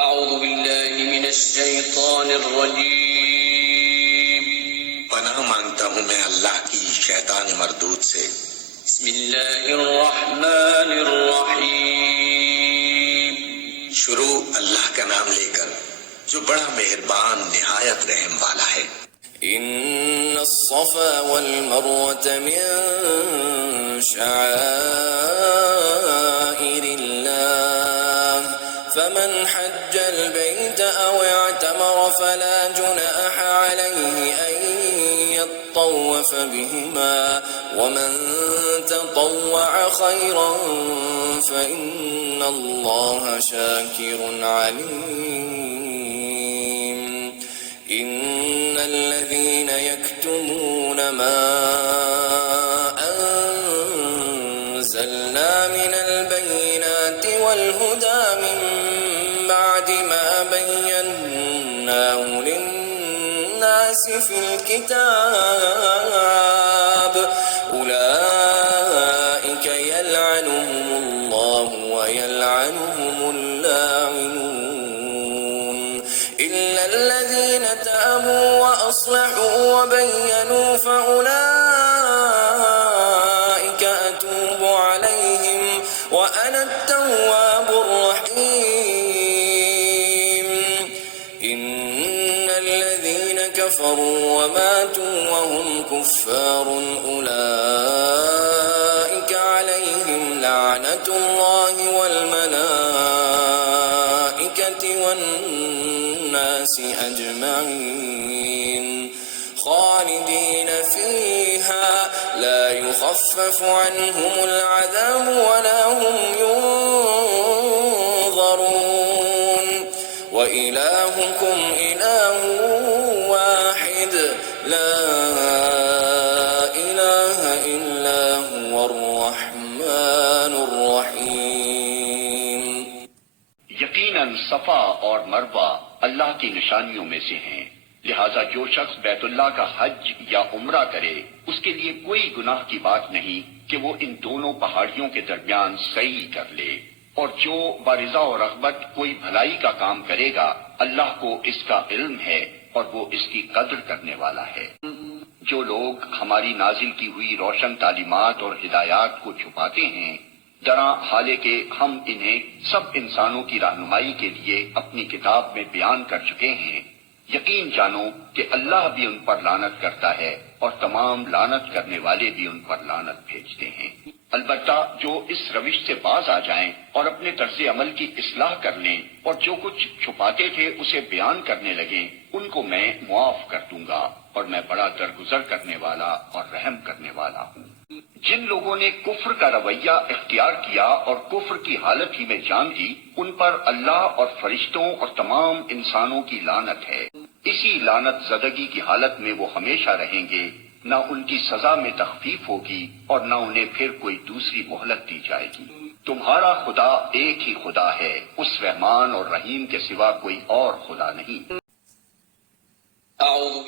اعوذ باللہ من الشیطان الرجیم، پناہ مانگتا ہوں میں اللہ کی شیطان مردود سے۔ بسم اللہ الرحمن الرحیم، شروع اللہ کا نام لے کر جو بڑا مہربان نہایت رحم والا ہے۔ ان الصفا والمروة من شعائر الله فمن حج البيت او اعتمر فلا جناح عليه ان يطوف بهما ومن تطوع خيرا فإن الله شاكر عليم۔ ان الذين يكتمون ما انزلنا من البينات والهدى من بعد ما بيناه للناس في الكتاب اولئك يلعنهم الله ويلعنهم اللاعنون الا الذين تابوا واصلحوا وبينوا فاولئك اتوب عليهم وانا التواب الرحيم۔ ان الذين كفروا وماتوا وهم كفار اولئك عليهم لعنة الله والملائكة والناس اجمعين خالدين فيها لا يخفف عنهم العذاب ولا هم ينظرون وإلهكم إله واحد لا إله إلا هو الرحمن الرحيم۔ یقیناً صفا اور مروہ اللہ کی نشانیوں میں سے ہیں، لہذا جو شخص بیت اللہ کا حج یا عمرہ کرے اس کے لیے کوئی گناہ کی بات نہیں کہ وہ ان دونوں پہاڑیوں کے درمیان سعی کر لے، اور جو برضا و رغبت کوئی بھلائی کا کام کرے گا اللہ کو اس کا علم ہے اور وہ اس کی قدر کرنے والا ہے۔ جو لوگ ہماری نازل کی ہوئی روشن تعلیمات اور ہدایات کو چھپاتے ہیں، درا حالے کہ ہم انہیں سب انسانوں کی رہنمائی کے لیے اپنی کتاب میں بیان کر چکے ہیں، یقین جانو کہ اللہ بھی ان پر لعنت کرتا ہے اور تمام لعنت کرنے والے بھی ان پر لعنت بھیجتے ہیں۔ البتہ جو اس روش سے باز آ جائیں اور اپنے طرز عمل کی اصلاح کر لیں اور جو کچھ چھپاتے تھے اسے بیان کرنے لگیں ان کو میں معاف کر دوں گا، اور میں بڑا درگزر کرنے والا اور رحم کرنے والا ہوں۔ جن لوگوں نے کفر کا رویہ اختیار کیا اور کفر کی حالت ہی میں جان دی ان پر اللہ اور فرشتوں اور تمام انسانوں کی لعنت ہے۔ اسی لعنت زدگی کی حالت میں وہ ہمیشہ رہیں گے، نہ ان کی سزا میں تخفیف ہوگی اور نہ انہیں پھر کوئی دوسری مہلت دی جائے گی۔ تمہارا خدا ایک ہی خدا ہے، اس رحمان اور رحیم کے سوا کوئی اور خدا نہیں۔ اعوذ